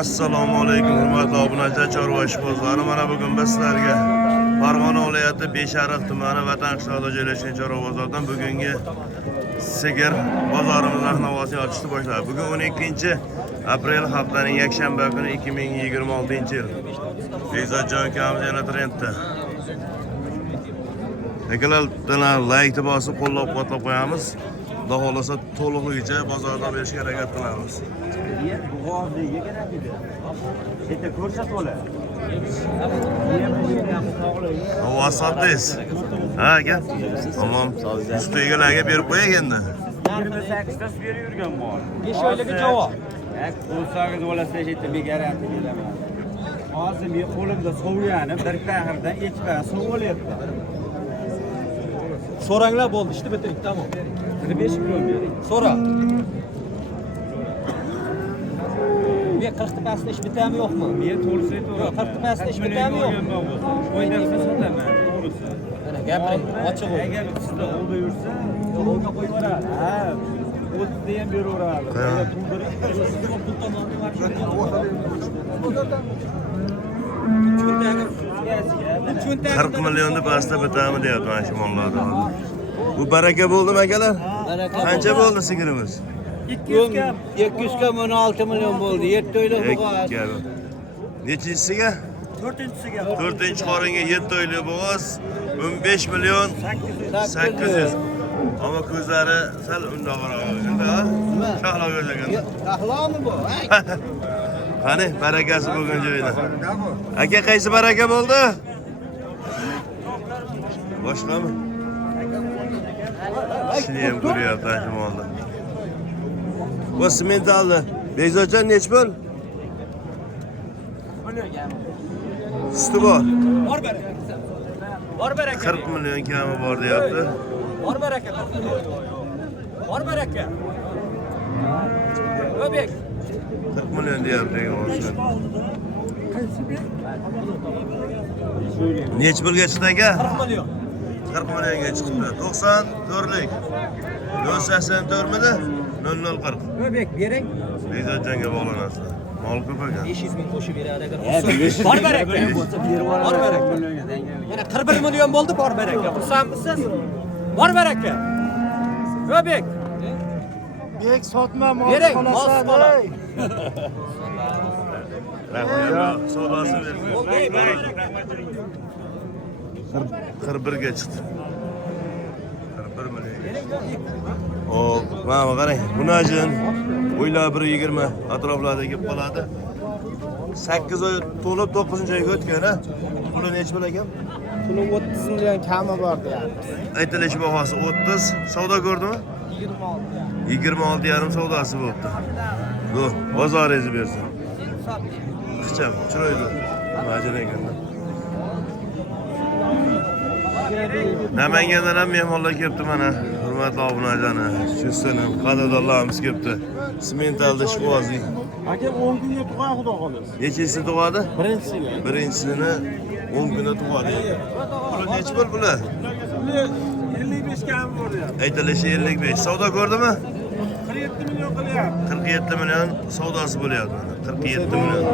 Assalomu alaykum hurmatli obunachilar, chorva ishbozlari. Mana bugun biz sizlarga Farg'ona viloyati Beshariq tumani Vatan qishlog'ida joylashgan chorva bozoridan bugungi sigir bozorimiz narx-navosini ochishni boshladi. Bugun 12-aprel haftaning yakshanba kuni 2026-yil. Bekzodjon akamiz yana trendda. Akalar, like bosib qo'llab-quvvatlab qo'yamiz. Xudo xolasa to'liqligicha bozorda berishga harakat qilamiz. Vasatdayız. Ha aka. Tamam. Usta egalarga berib qo'yay endi. 28 ta berib yurgan bor. 5 oylik javob. Qo'lsag'iz bo'lasa yerda begaranti kelaman. Hozir men qo'limda sovuyanib, bir taxirdan echba suv olyapti. So'ranglar bo'ldi, ishni bitiring, tamom. 5 million bering. So'ra. Men 40 ta pastda ish bitami yo'qmi? Men to'g'risi aytaman. 40 ta pastda ish bitami yo'q. Foydasi sotaman, to'g'risi. Mana gapiring, ochiq bo'l. Agar sizda oldi yursa, yo'lga qo'yib yuboradi. Ha, 30 da ham beraveradi. Agar to'ldirib 40 millionni pastda bitami deyapti mana shu mollarni. Bu baraka bo'ldimi akalar? Qancha bo'ldi sigirimiz? 200 kam 16 million bo'ldi. 7 oylik bo'g'oz. Nechinchisiga? 4-chisiga. 4-qoringa 7 oylik bo'g'oz 15 million 800. Ama ko'zlari sal undoqroq ekan-da. Shahlo ko'z ekan-da. Shahlomi bu? Qani, barakasi bo'lgan joyda. Aka qaysi baraka bo'ldi? Boshqami? Shuni ham ko'ryapti shimolda. Bu simentalni Bekzodjon nech pul? Suti bor. Bor baraka. Bor baraka. 40 million kami bor deyapti. Bor baraka. Bor baraka. O'bek. 40 million deyapti o'zi. Nech pulga chiqdi aka? 40 million. 40 millionga chiqdi. 94lik. 084 midi? 0040. O'bek bering. Bekzodjonga bog'lanasizlar. Mol ko'p ekan. 500 ming qo'shib beradi agar. Bor baraka. Bor baraka. Mana 41 million bo'ldi, bor baraka. Xursandmisiz? Bor baraka. O'bek. Bek sotma, mol Bering, mol qoladi. Rahmat, savdosi berdi. 41 ga chiqdi. 41 million. O, mana qarang, bunajin o'ylab 120 atroflarda kelib qoladi. 8 oy to'lib 9-oyga o'tgan, ha? Puli nech pul ekan? Puli 30 million kami bor deyapti. Aytilish bahosi 30. Savdo ko'rdimi? 26 yarim savdosi bo'ldi. Bu bozoringiz bersin. Ixcham, chiroyli. Majin ekanda. Namangandan ham mehmonlar kelibdi mana. Hurmatli obunajonim, Chustanim, qadrdonlarimiz kelibdi. Simentalda ishqo'zi. Aka 10 kunga tug'adi xudo xolos. Nechinchisi tug'adi? Birinchisiga. Birinchisini 10 kunda tug'adi. Puli nech pul puli? 55 kam bor deyapti. Aytilishi 55. Savdo ko'rdimi? 47 million qilyapti. 47 million savdosi bo'lyapti. 47 million.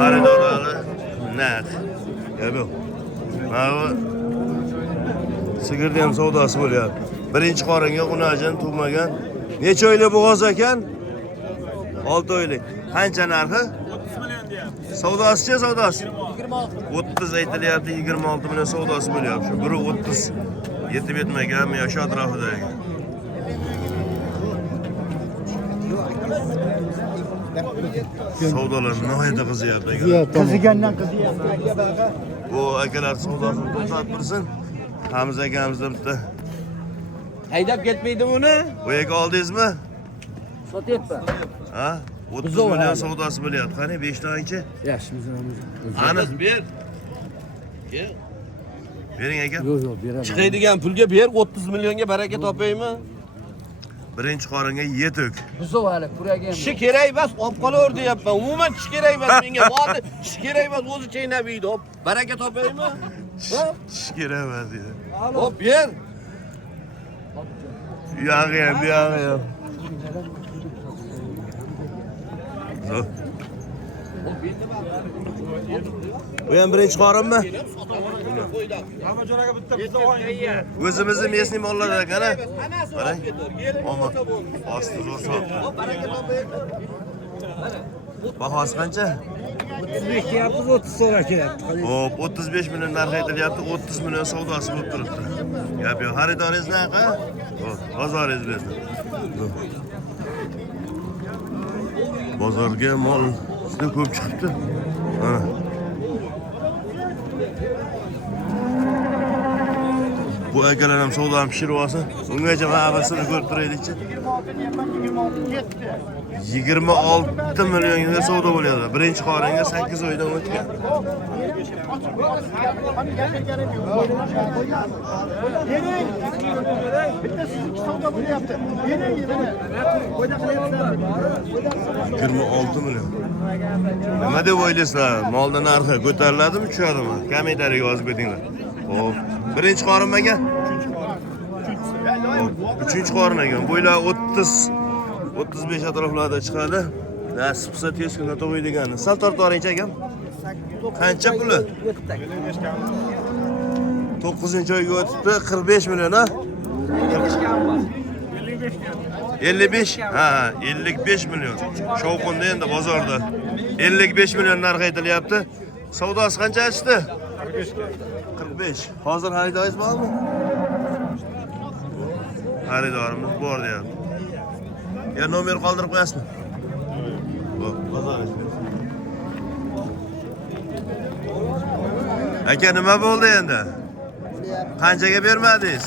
Xaridorlar narx. Gapi. Mana sigirda ham savdosi bo'lyapti. Birinchi qoringa unajin tug'magan. Necha oylik bo'g'oz ekan? 6 oylik. Qancha narxi? 30 million deyapti. Savdosicha savdosi? 30 aytilyapti, 26 million savdosi bo'lyapti. Shu biri 30 yetib yetmaganmi yoki shu atrofida ekan. Savdolar nihoyatda qizyapti aka. Qizigandan qizyapti aka baqa. Bu akalar savdosini to'xtatib tursin. Hamza akamizda bitta. Haydab ketmaydi buni. Bu aka oldingizmi? Sotyapman. Ha? 30 million savdosi bo'lyapti. Qani 5 to'yinchi? Yaxshi, Ani ber. Kel. Bering aka. Yo'q, beraman. Chiqadigan pulga ber, 30 millionga baraka topaymi? Birinchi qoringa yetuk. Buzov hali puraga. Tishi kerak emas, olib qolaver deyapman. Umuman tishi kerak emas menga. Vodi, tishi kerak emas, o'zi chaynab yeydi. Hop, baraka topaymi? Tish kerak emas dedi. Hop, ber. Yog'i ham, bu yog'i ham. Bu ham birinchi qorinmi? O'zimizni mesniy mollar ekan, a? Qarang. Omad. Osti zo'r sotdi. Bahosi qancha? 35 yapız 30 so'ra keladi. Hop, 35 million narx aytilyapti, 30 million savdosi bo'lib turibdi. Gap yo'q. Xaridoringiz qanaqa? Hop, bozoringiz bizni. Bozorga mol juda ko'p chiqibdi. Mana. Bu akalar ham savdoni pishirib olsin. Ungacha ma'nosini ko'rib turaylikchi. 26 millionga savdo bo'lyapti. Birinchi qoringa 8 oydan o'tgan. Bitta sizniki savdo bo'lyapti. Bering, 26 million. Nima deb o'ylaysizlar? Molning narxi ko'tariladimi, tushadimi? Kommentariyaga yozib ketinglar. Xo'p, birinchi qorin ekan? Uchinchi qorin ekan. Bo'ylar 30-35 atroflarda chiqadi. Nasib qilsa tez kunda to'g'ri degani. Sal tortvoringchi akam. Qancha puli? 9-oyga o'tibdi, 45 million, ha? 55? Ha, 55 million. Shovqinda endi bozorda 55 million narx aytilyapti. Savdosi qancha chiqdi? 45. Hozir xaridoringiz bormi? Xaridorimiz bor deyapti. Ya nomer qoldirib qo'yasizmi? Xo'p, bozoringiz. Aka, nima bo'ldi endi? Qanchaga bermadingiz?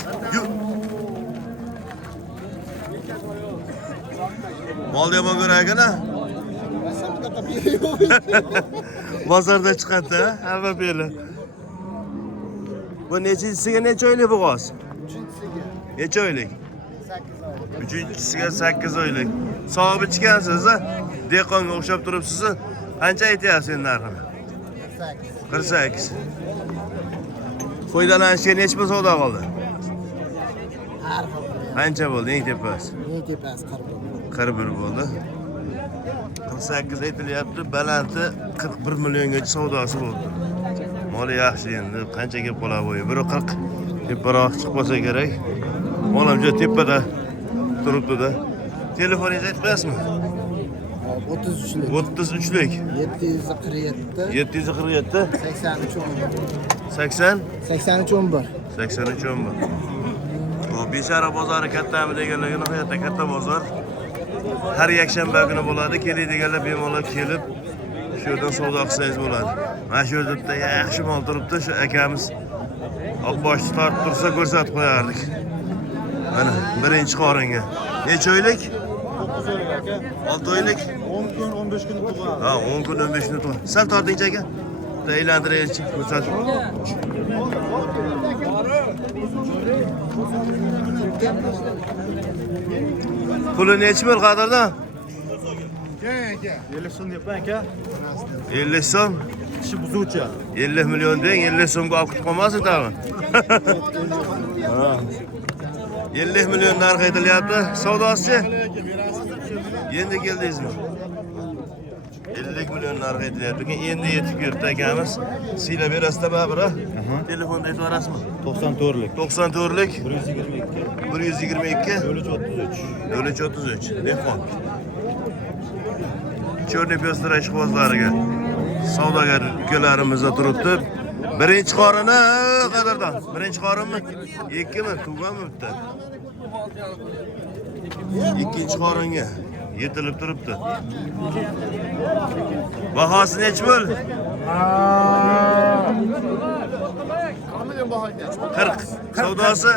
Mol yomon ko'ragina? Bozorda chiqadi, hamma beli. Bu nechinchisiga necha oylik bo'g'oz? Necha oylik? 8 oylik. Uchinchisiga 8 oylik. Sog'ib ichgansiz, a? Dehqonga o'xshab turibsiz. Qancha aytyapsiz narxini? 48. Foydalanishga necha pul savdo qildi? Qancha bo'ldi eng tepasi? Eng tepasi 41 bo'ldi. 48 aytilyapti, balandi 41 milliongacha savdosi bo'ldi. Moli yaxshi endi, qancha kelib qoladi bo'yi? Biri 40 teparoq chiqib qolsa kerak. Molam juda tepada turibdi-da. Telefoningizni aytib qo'yasizmi? 33lik. 33lik. 747 747 83 80 11. 83 11. Bu bechara bozori kattami deganlarga nihoyatda katta bozor. Har yakshanba kuni bo'ladi. Keladiganlar bemalol kelib shu yerdan savdo qilsangiz bo'ladi. Mana shu yerda bitta yaxshi mol turibdi, shu akamiz oqboshni tortib tursa ko'rsatib qo'yardik. Mana birinchi qoringa. Necha oylik? 6 oylik. 10 kun 15 kun tug'adi. Ha, 10 kun 15 kun tug'adi. Sal tortingchi aka. Aylantiraylik, ko'rsatib. Puli necha mil qadarda? 50 so'm deyapman aka. 50 so'm. Kishi buzuvchi. 50 million deng, 50 so'mga olib ketib qolmasin tag'in. 50 million narx aytilyapti. Savdosi? Endi keldingizmi? 50 million narx aytilyapti. Endi yetib keldi akamiz. Siylab berasizda baribir. Telefonda aytib berasizmi? 94lik. 94lik 122 122 33. 33 dehqon. Chorniy pestira ishqibozlariga savdogar ukalarimizda turibdi. Birinchi qorini qadardan? Birinchi qorinmi? 2mi? Tug'ami bitta? Ikkinchi qoringa yetilib turibdi. Bahosi necha bo'l? 40. Savdosi?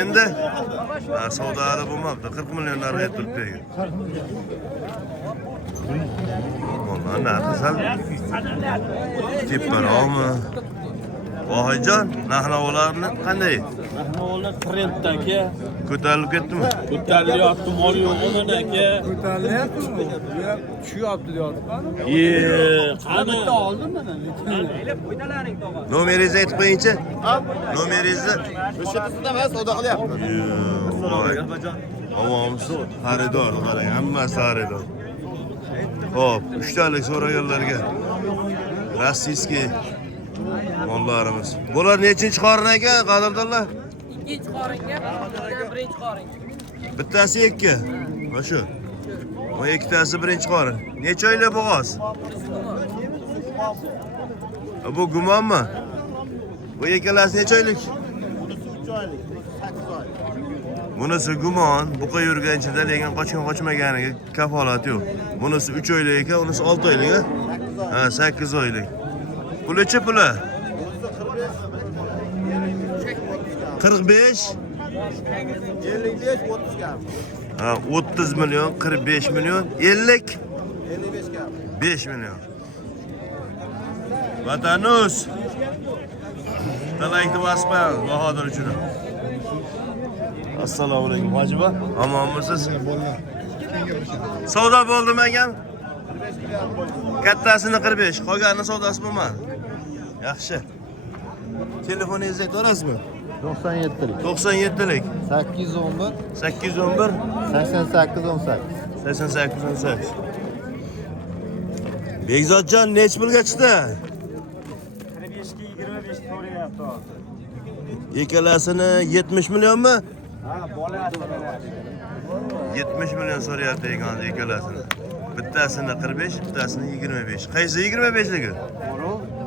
Endi savdo hali bo'lmabdi. 40 million narx aytilibdi. Vallahi narxi sal teparoqmi? Vohijon, narx-navolarni qanday? Narx-navolar trendda aka. Ko'tarilib ketdimi? Ko'tarilyapti, mol yo'qmi mana aka? Ko'tarilyaptimi? Tushyapti deyapti. Qani? Bitta oldim mana. Nomeringizni aytib qo'yingchi. Nomeringizni? O'sha sizda emas, savdo qilyapman. Avomimiz xaridor, qarang, hammasi xaridor. Xo'p, 3 talik so'raganlarga rossiyskiy mollarimiz. Bular nechinchi qorin ekan, qadrdonlar? Ikkinchi qoringa, birinchi qorin. Bittasi 2. Mana shu. Bu ikkitasi birinchi qorin. Necha oylik bo'g'oz? Bu gumonmi? Bu ikkalasi necha oylik? Bunisi gumon, buqa yurganchida, lekin qochmaganiga kafolat yo'q. Bunisi 3 oylik ekan, unisi 6 oylik, ha? 8 oylik. Puli-chi puli? 45 55 30 kam. ha, 30 milyon, 45 milyon, 50 55 kam. 5 milyon. Vatanus. Talaydi vasman, Bahodir uchun. Assalomu alaykum, hojiba. Omonmisiz? Savdo bo'ldimi akam? Kattasini 45, qolganini savdosi bo'lmadi. Yaxshi. Telefoningizni aytorasizmi? 97'lik. 97lik 811 811 88 18. 88 18. Bekzodjon nech pulga chiqdi? 45 ga 25 so'rayapti hozir. Ikkalasini 70 millionmi? Ha, bolasi. 70 milyon so'rayapti ekan ikkalasini. Bittasini 45, bittasini 25. Qaysi 25ligi?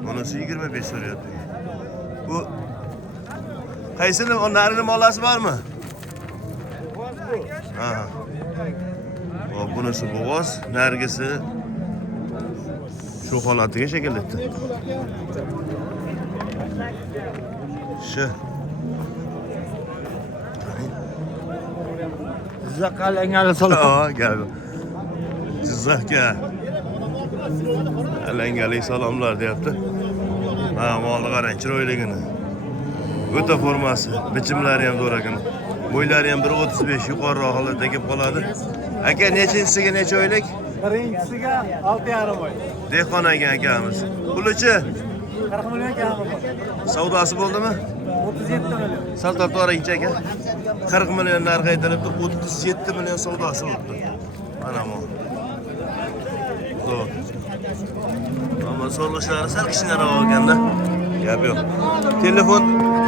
Bunisi 25 so'rayapti. Bu qaysini narini molasi bormi? Ha. Hop, bunisi bo'g'oz, nargisi shu holatiga shakllandi. Shu. Jizzaxga alangali salom. Ha, gel. Jizzaxga alangali salomlar deyapti. Ha, molni qarang, chiroyligini. O'ta formasi, bichimlari ham zo'r ekan. Bo'ylari ham 1.35 yuqoriroq holatda kelib qoladi. Aka, nechinchisiga necha oylik? Birinchisiga 6,5 oy. Dehqon akamiz. Pulichi? 40 million kam. Savdosi bo'ldimi? 37 million. Sal tortorincha aka. 40 million narx aytilibdi, 37 million savdosi bo'ldi. Mana bu. Zo'r. Ammo so'rg'ishlari sal kichkinaroq olganda gap yo'q. Telefon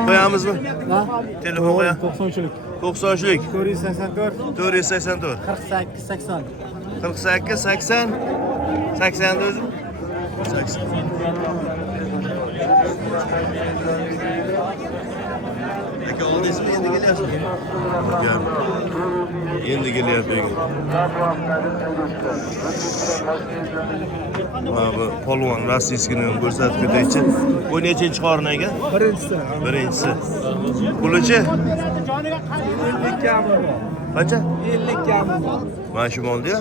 qo'yamizmi? Ha? Telefon qo'yam. 93lik. 93lik 484 484 48 80. 48 80 80 o'zim 80. Aka oldingizmi, endi kelyapsizmi? Endi kelyapti. Mana bu polvon rossiyskini ko'rsatib ketaychi. Bu nechinchi qorin aka? Birinchisi. Birinchisi. Pulichi? 50 kam. Qancha? 50 kam. Mana shu molda-ya.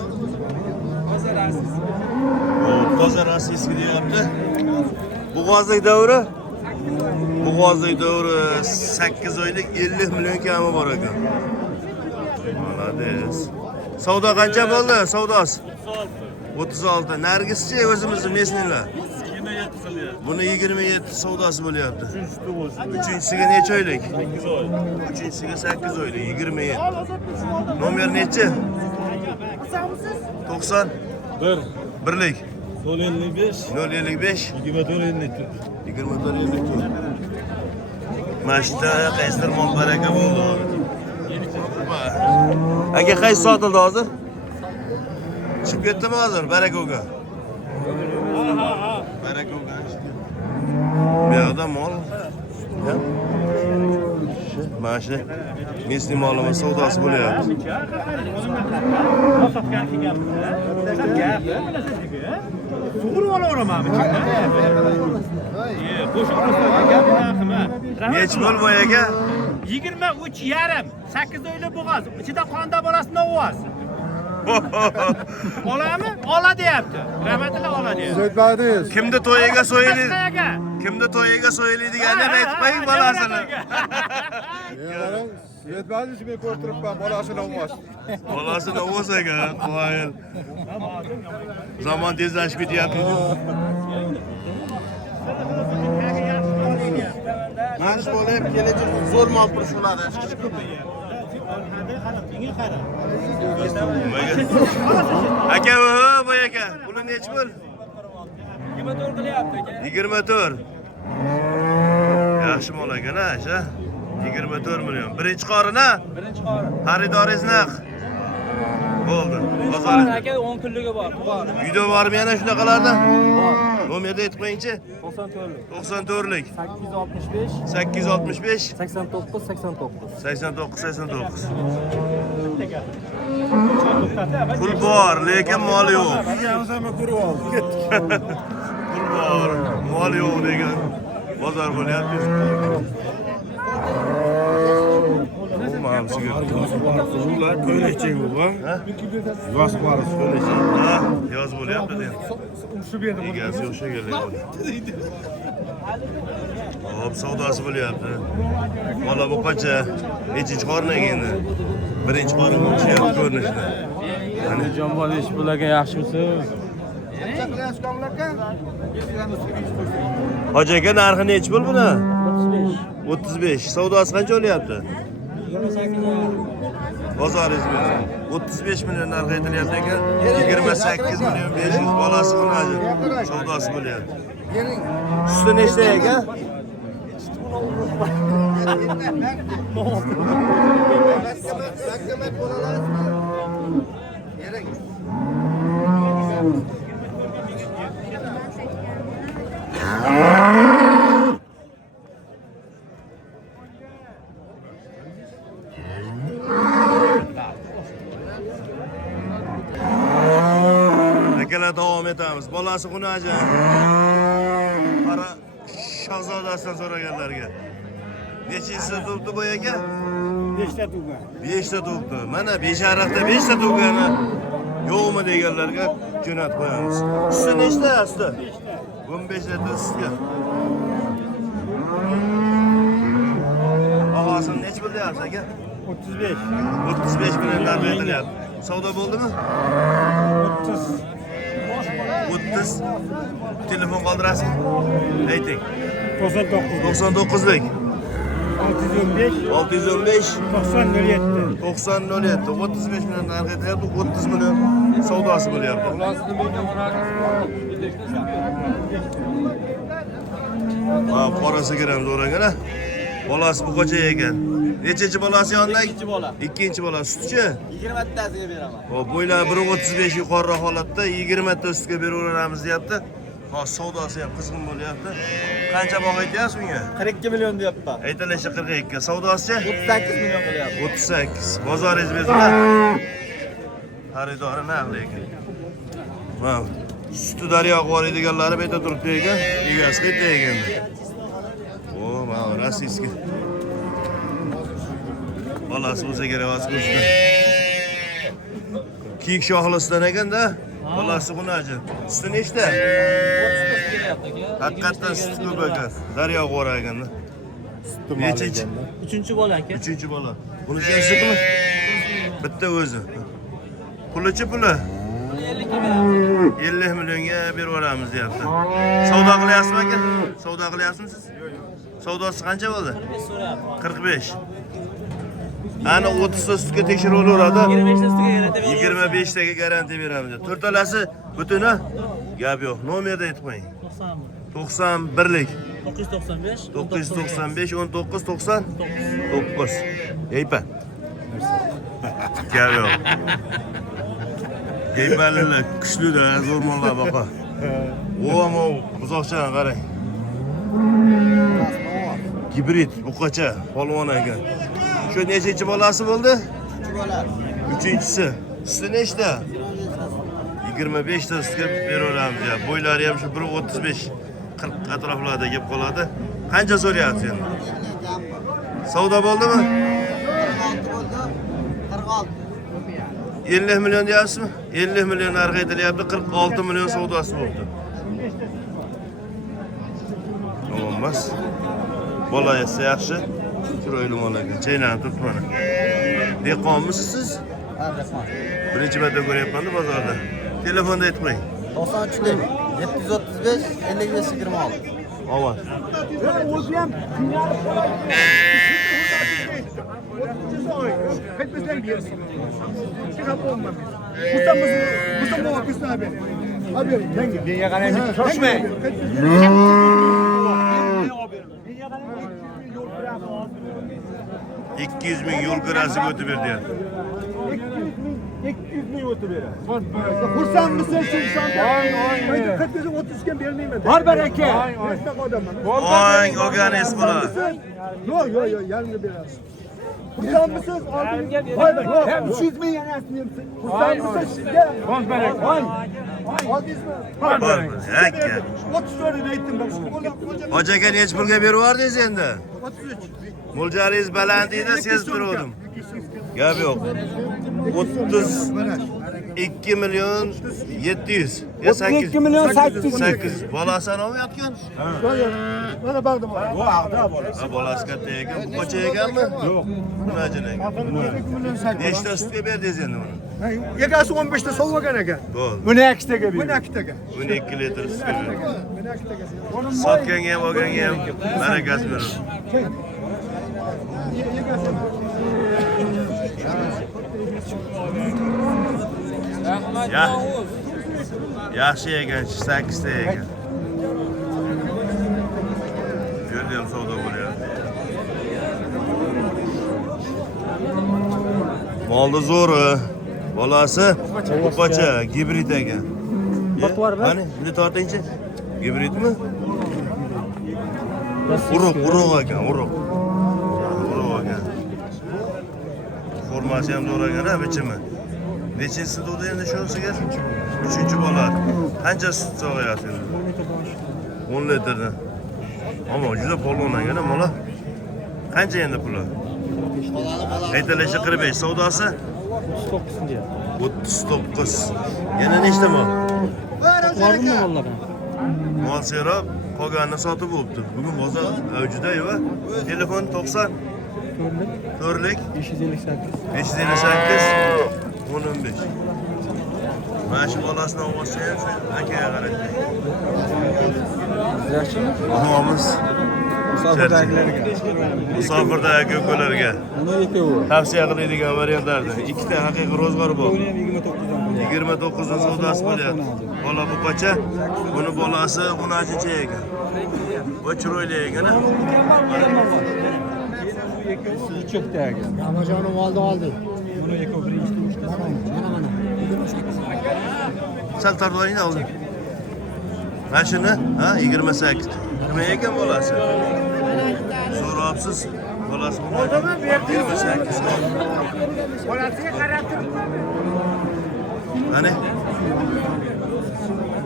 Toza rossiyskiy deyapti. Bo'g'ozlik davri? Bo'g'ozlik davri 8 oylik 50 million kami bor ekan. Malades. Savdo qancha bo'ldi? Savdosi? 36. Nargischi o'zimizni mesnilar. 27 qilyapti. Buni 27 savdosi bo'lyapti. Uchinchisiga necha oylik? 8 oy. Uchinchisiga 8 oylik, 27. Nomer nechi? 90 1 birlik 055 055 24 54. 24 54. Mashta qaysidir mol baraka bo'ldi. Aka qaysi sotildi hozir? Chiqib ketdimi hozir barakoga? Barakoga. Bu yoqda mol. Mana shu mesni molimiz savdosi bo'lyapti. Sug'urib olaveramanmi? Nech mol bu aka? 23 yarim, 8 oylik bo'g'oz. Ichida qonda bolasi novoz. Olami? Ola deyapti. Rahmatilla ola deyapti. Kimda to'yiga so'yiladi? Boshqaga. Kimda to'yiga so'yiladiganini aytmang bolasini. Yetmez mi ko'rtirib ben bolasini olmaz. Bolasini o'saga qoyil. Zaman tezlashib ketyapti. Manish bo'lib kelajak zo'r mol pul shuladi. Aka, voy aka. Puli nechi pul? 24 qilyapti aka. 24. Yaxshi mol ekan ha, sha. 24 million. Birinchi qorin ha? Birinchi qorin. Xaridoringiz naq. Bo'ldi. Qorin Bozoringiz. aka 10 kunligi bor. Bor. Uyda bormi yana shunaqalarda? Bor. Nomerni aytib qo'ying-chi. 94lik. 94lik. 865 865 89 89. 89. Pul bor, lekin mol yo'q. Pul bor, mol yo'q degan bozor bo'lyapti. Bu mamsiga. Ular ko'ylakchang bu, ha? Yoz qoriz ko'ylakchang. Ha, yoz bo'lyapti dedim. Egasi o'shaganlar bo'lyapti. Hop, savdosi bo'lyapti. Mana bu qancha? Nechinchi qorin endi? Birinchi qorin bo'lishyapti ko'rinishda. Qani Jonbol ish bo'lagan yaxshimisiz? Hoji aka, narxi nechi pul buni? 35. Savdosi qancha olyapti? 28 Bozoringiz bo'lsa 35 million narx aytilyapti ekan. 28 million 500 bolasi qo'naji. Savdosi bo'lyapti. Suti nechta ekan? Akalar davom etamiz. Bolasi xunaji. Qara shahzodasidan so'raganlarga. Nechinchisi tug'di bu aka? 5ta tug'gan. 5ta tug'di. Mana 5 ariqda 5 ta tug'gani yo'qmi deganlarga jo'natib qo'yamiz. Suti nechta asti? 15 litr sutga. Bahosini nech bo'lyapti aka? 35. 35 million narx aytilyapti. Savdo bo'ldimi? 30. Telefon qoldirasizmi? Ayting. 99lik. 615 615 9007. 9007 35 million narx aytilyapti. 30 million savdosi bo'lyapti. Ha, qorasi kiramiz o'ragana. Bolasi bu qancha ekan? Nechinchi bolasi yonida? Ikkinchi bola. Ikkinchi bola sutchi? 20 tasiga beraman. Hop, bo'ylar 1.35 yuqoriroq holatda 20 ta sutga beraveramiz deyapti. Hozir savdosi ham qizg'in bo'lyapti. Qancha baho aytyapsiz bunga? 42 million deyapman. Aytilishi 42. Savdosi-chi? 38 million bo'lyapti. 38. Bozoringiz bezma. Xaridori naq lekin. Mana suti daryo qori deganlari bu yerda turibdi ekan. Egasi qayerda ekan? O, mana rossiyskiy. Bolasi bo'lsa kerak hozir ko'rishdi. Kiyik shoxlisidan ekanda, bolasi xunaji. Suti nechta? Haqiqatdan sut ko'p ekan. Daryo qori ekanda. Nechinchi? 3-bola aka. 3-bola. Bunisi siznikimi? Bitta o'zi. Pulichi puli? 50 millionga berib deyapti. Savdo qilyapsizmi aka? Savdo qilyapsizmi siz? Savdosi qancha bo'ldi? 45. Ana 30 ta sutga tekshirib olaveradi. 25 taga garantiya beramiz. To'rtalasi butun a? Gap yo'q. Nomerni aytib qo'ying. 91lik. 995 995 19 99. Eypa. Gap yo'q. Geyballar kuchli-da, zo'rmonlar baqa. O'mo uzoqchadan qarang. Gibrid, buqacha, polvon ekan. Shu nechinchi bolasi bo'ldi? 3-bola. 3-chisi. Suti nechta? 25 ta sutga beraveramiz ya. Bo'ylari ham shu 1.35 40 atroflarda kelib qoladi. Qancha so'rayapsiz endi? Savdo bo'ldimi? 50 million deyapsizmi? 50 million narx aytilyapti, 46 million savdosi bo'ldi. Tamam emas. Bola esa yaxshi. Chiroyli bola ekan. Chaynani turibdi mana. Dehqonmisiz siz? Ha, dehqon. Birinchi marta ko'ryapman-da bozorda. Telefonda aytib qo'ying. 93lik 735 55 26. Ovoz. Niye kanayım? Şoşmayın. 200 bin yol kirası götü ver diyor. 200 bin otur yere. Kursan mısın sen? Ben 40 gözüm 30 iken vermeyeyim ben. Var bereke. Oy, o gane eskula. Yo, yarın biraz. Kursan mısın? Vay be. Hem 300 bin yanasın. Kursan mısın? Var bereke. Vay. Aldınız mı? Var mı? Hekke. 30 tane de ettim ben. Hocaga neç pulga berib yubordingiz endi? 33. Mo'ljalingiz balandligida sezib turgandim. Gap yo'q. 32 milyon 700. Ya 8. milyon 800. 8. Bolasi anavmi yotgan? Bana bakdım. Ha, bolasi katta ekan. Bu qocha ekanmi? Yo'q. Bunajin ekan. Nechta sutga berdingiz endi buni? Yegasi 15'te soğugan ekan. Bo'ldi. Buni ikkitaga ber. Buni ikkitaga. 12 litr sutga berdi. Buni ikkitaga. Sotganga ham olganga ham barakasi beradi. Ya. Yaxshi ekan, 8 ta ekan. Bu yerda ham savdo bo'lyapti. Molni zo'ri. Bolasi qo'pacha, gibrid ekan. Qani, buni tortingchi. Gibridmi? Urug' ekan, urug'. Urug' ekan. Formasi ham zo'r ekan-a, bichimi. Nechinchi sutda endi shu sigir? 3-chi bola. Qancha sut sog'ayapti endi? 10 litrdan. Ammo juda polvon ekan mola. Qancha endi puli? Aytilishi 45, savdosi 39. Yana nechta mol? Vardimmi vallahi ben? Mol serob qolganini sotib bo'libdi. Bugun bozor avjida-yu. Telefon 90 4lik 558. 558 1015. Mana shu bolasini ovozcha ham shu akaga qarang. Yaxshimi? Ahmomiz musofirdagi ko'kolarga tavsiya qiladigan variantlardan ikkita haqiqiy ro'zg'or bor. 29 dan savdosi bo'lyapti. Bola bu qocha, buni bolasi 10-chi ekan. Bu chiroyli ekan. Amajonim oldi. Sal tarvoyini oldi. Mana shuni, ha, 28. Nima ekan bolasi? So'rabsiz. Bolasi 28. Bolasiga qarab turib. Qani?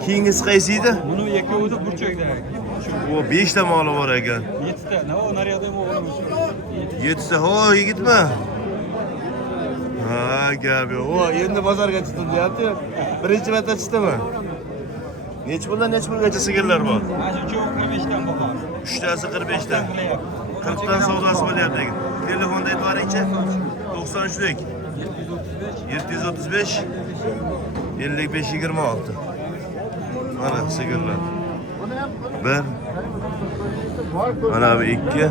Keyingisi qaysi edi? Buni ikkovida burchakda. O 5 ta moli bor ekan. 7 ta. Nima naryoqda o'g'lim. 7 ta. Ho, yigitmi? Ha, gap yo'q. O, endi bozorga chiqdim deyapti. Birinchi marta chiqdimi? Nech pulgacha sigirlar bor? Mana shu 45 dan bor. 3tasi 45 dan. 40 dan savdosi bo'lyapti ekan. Telefonda aytvaringchi. 93lik 735 55 26. Mana sigirlar. 1 Mana bu 2 3.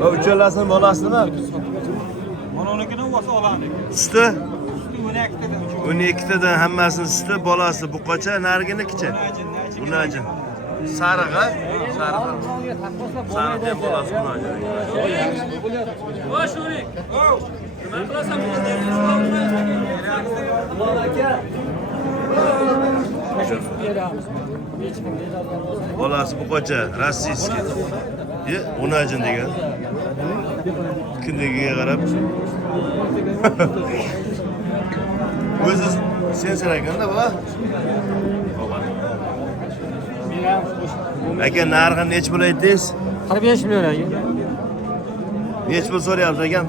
Va uchalasini bolasimi? Mana unikini o'zi oladi. Suti 12 12 tadan hammasini suti, bolasi buqacha, nariginekicha. Bunajin. Sariq-a? Sariq. Sariq ham bolasi bunajin. Bosh o'rik. Nima qilasan Bolasi buqacha, rossiyskiy. Unajin degan. Kindigiga qarab. O'zi sensiraganda bu. Aka, narxi nech pul aytdingiz? 45 milyon aka. Nech pul so'rayapsiz akam?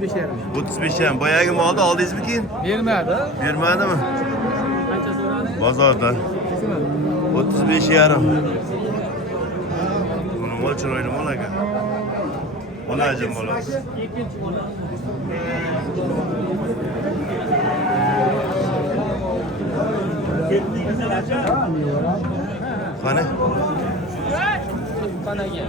35 35 ham. Boyagi molni oldingizmi keyin? Bermadi. Bermadimi? qancha so'radi? Bozordan. 35 yarim. Buni mol chiroyli mol aka. Onajin bolasi. Ikkinchi bola. Qani? Qanaga?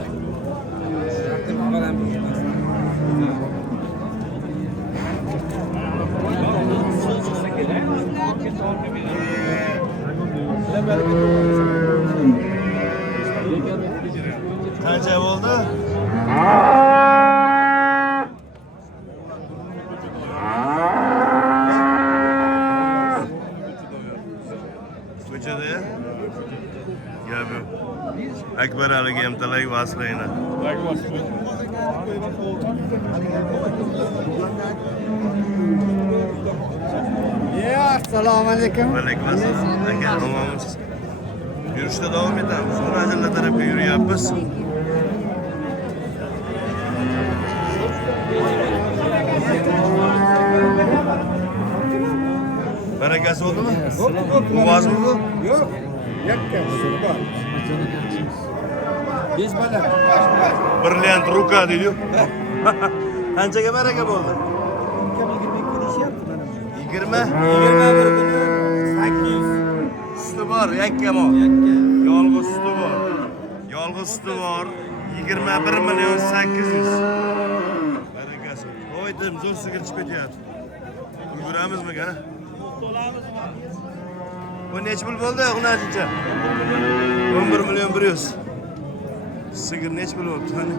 Qancha bo'ldi? Ko'chada ya? Gap yo'q. Akbar Aliga ham talay vaslayna. Assalomu alaykum. Va alaykum assalom. Aka, omonmisiz? Yurishda davom etamiz. Murojaatlar tarafga yurayapmiz. Barakasi bo'ldimi? Ovozmi bu? Yo'q. Yakka. Besh bala. Brilliant ruka deydi. Qanchaga baraka bo'ldi? 20? 800. Suti bor, yakkamo. Yolg'iz suti bor. Yolg'iz suti bor. 21 million 800. Barakasi. Qo'ydim, zo'r sigir chiqib ketyapti. Ulguramizmi kana? Bu necha pul bo'ldi, G'unajincha? 11 million 100. Sigir necha pul bo'ldi? Qani?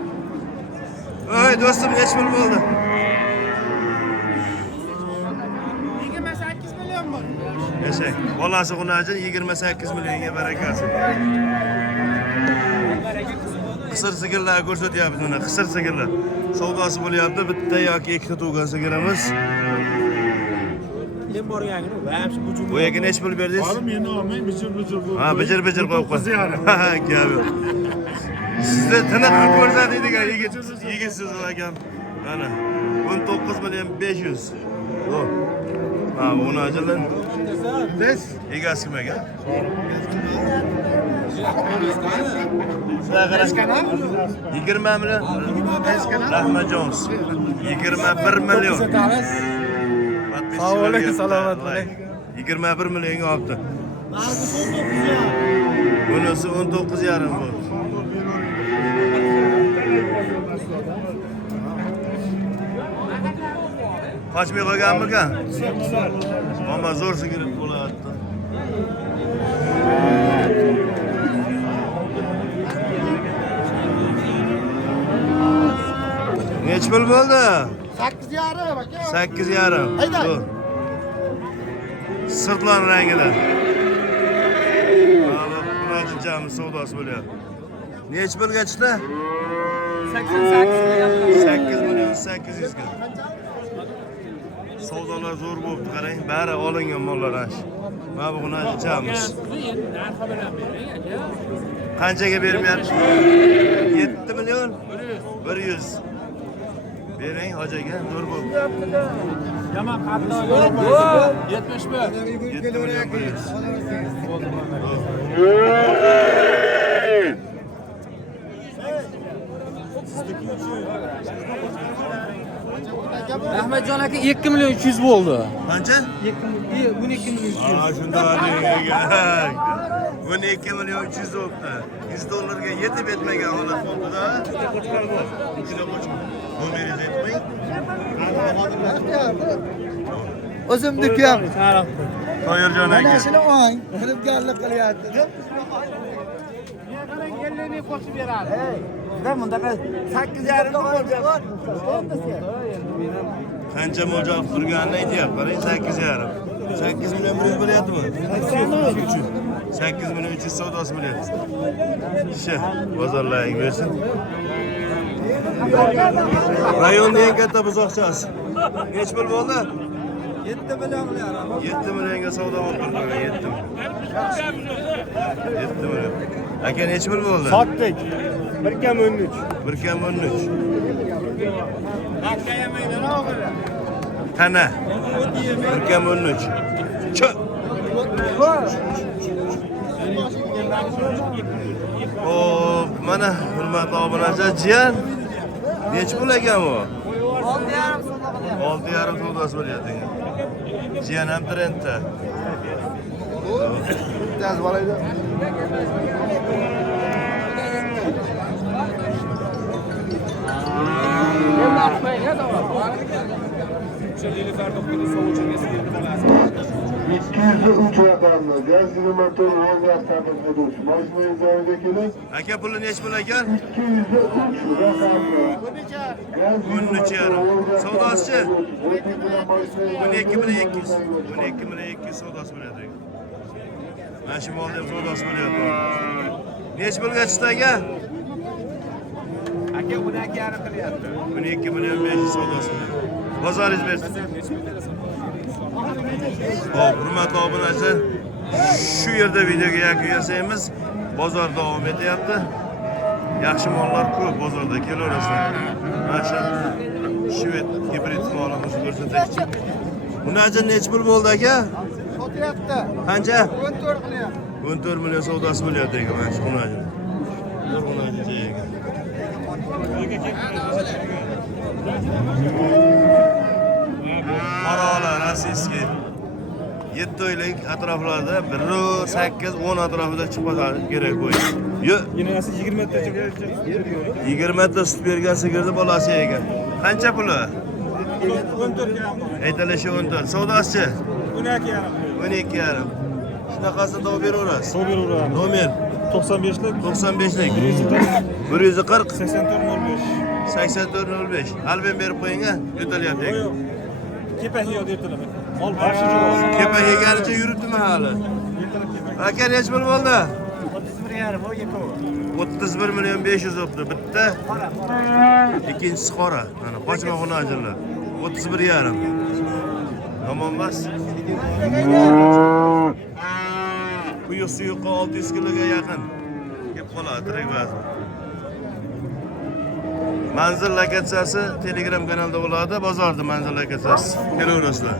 Oy, do'stim, necha pul bo'ldi? 28 million bor. Yashang. Bolasi G'unajin 28 millionga barakasi. Qisir sigirlar ko'rsatyapmiz mana, qisir sigirlar. Savdosi bo'lyapti, bitta yoki ikkita tug'gan sigirimiz. Men borganim va ham shu bujuq. Bu yerga necha pul berdingiz? Oğlum yeni olmayın, bijir bu. Ha, bijir qo'yib qo'y. Ziyaret. Ha, gap yo'q. Sizda tiniq qilib ko'rsatdik yigit siz akam. Mana 19 million 500. O. Ha, buni ajrlan. Des, egasi kim ekan? Sizlar qarashkana? 20 million. Rahmatjonsiz. 21 million. Sağ olasın, salomat bo'ling. 21 millionga olibdi. Bunisi 19,5 bo'ldi. Qochmay qolganmikan? Ammo zo'r sigir bo'layapti. Necha pul bo'ldi? 8,5 aka. 8,5. Hayda. Bu. Sirtlan rangida. Mana jinjamiz savdosi bo'lyapti. Necha pulga chiqdi? 8 million 800 ga. Savdolar zo'r bo'libdi, qarang. Bari olingan mollar ash. Mana bu jinjamiz. Qanchaga bermayapti? 7 million 100. Bering hojaga, zo'r bo'ldi. Yomon qatnoq. 71. 7 million 100. Rahmatjon aka 2 million 300 bo'ldi. Qancha? 12 million 300. Ana shunda buni 2 million 300 bo'libdi. 100 dollarga yetib etmagan holat bo'ldi-da. Nomeringizni aytmang. O'zimniki ham. Toyirjon aka. Mana shuni o'ng, firibgarlik qilyapti. Bundaqa 8,5 bo'ldi. Qancha mo'ljal qilib turganini aytyapti. Qarang, 8,5. 8 million 100 bo'lyaptimi? 8 million 300 savdosi bo'lyapti. Sha, bozorlaring bersin. Rayonning eng katta buzoqchasi. Necha pul bo'ldi? 7 million qilyapti. 7 millionga savdo bo'lib turgan, 7 million. 7 million. Aka necha pul bo'ldi? Sattık. 1,13. 1,13. Qana? 1,13. Chö. Hop, mana hurmatli obunachilar, jiyan. Necha pul ekan bu? 6,5 so'mga qilyapti. 6,5 savdosi bo'lyapti. Jiyan ham trendda. Bittasi bor edi. %3 rakamlı. Gaz motor Volga satılmış. Başlayın üzerinde kelin. Aka puli nechi pul ekan? 203 rakamlı. 13,5. Savdosi-chi? 12,200. 12,200 savdosi bo'lyapti. Mana shu molda ham savdosi bo'lyapti. Nechi pulga chiqdi aka? Aka 12,5 qilyapti. 12,500 savdosi. Bozoringiz bersin. Hop, hurmatli obunachilar, shu yerda videoga yakun yasaymiz. Bozor davom etyapti. Yaxshi mollar ko'p bozorda, kelaverasizlar. Mana shu Shved gibrid molimiz ko'rsataychi. Bunachi nechi pul bo'ldi aka? Sotyapti. Qancha? 14 qilyapti. 14 million savdosi bo'lyapti aka mana shu bunachi. Bunachi aka. Qarola rossiyskiy 7 oylik atroflarda 1.8-10 atrofida chiqmaslari kerak bo'yi. Yo'q, Yinasi 20 tacha 20 ta sut bergan sigirni bolasi ekan. Qancha puli? 14 ga. Aytilishi 14. Savdosi-chi? 12,5. 12,5. Shunaqasini topib beraverasiz. So'b beraveramiz. Nomer 95lik 95lik 140 140 8405. 8405. Albin berib qo'ying-a, yo'talyapti. Yo'q. Kepak yo'q ertalab. Mol baxshi javob. Kepak yeganicha yuribdimi hali? Aka nechi pul bo'ldi? 31 million 500 bo'pti. Bitta. Ikkinchisi qora. Mana qochma xonajirlar. 31,5. Yomon emas. Quyuq suyuqqa 600 kiloga yaqin kelib qoladi tirik vazn. Manzil lokatsiyasi Telegram kanalda bo'ladi, bozorda manzil lokatsiyasi. Kelaverasizlar.